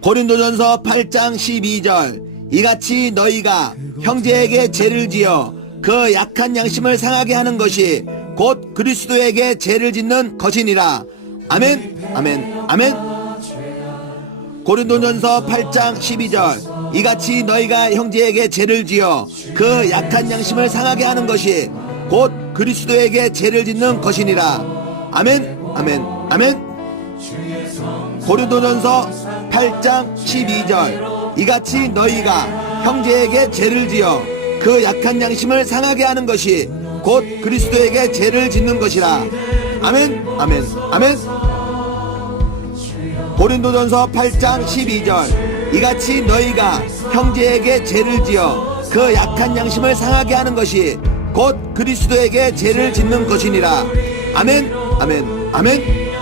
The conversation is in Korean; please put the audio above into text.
고린도전서 8장 12절 이같이 너희가 형제에게 죄를 지어 그 약한 양심을 상하게 하는 것이 곧 그리스도에게 죄를 짓는 것이니라. 아멘 아멘 아멘. 고린도전서 8장 12절 이같이 너희가 형제에게 죄를 지어 그 약한 양심을 상하게 하는 것이 곧 그리스도에게 죄를 짓는 것이니라. 아멘 아멘 아멘 고린도전서 8장 12절. 이같이 너희가 형제에게 죄를 지어 그 약한 양심을 상하게 하는 것이 곧 그리스도에게 죄를 짓는 것이라. 아멘 아멘 아멘. 고린도전서 8장 12절. 이같이 너희가 형제에게 죄를 지어 그 약한 양심을 상하게 하는 것이 곧 그리스도에게 죄를 짓는 것이니라. 아멘 아멘 아멘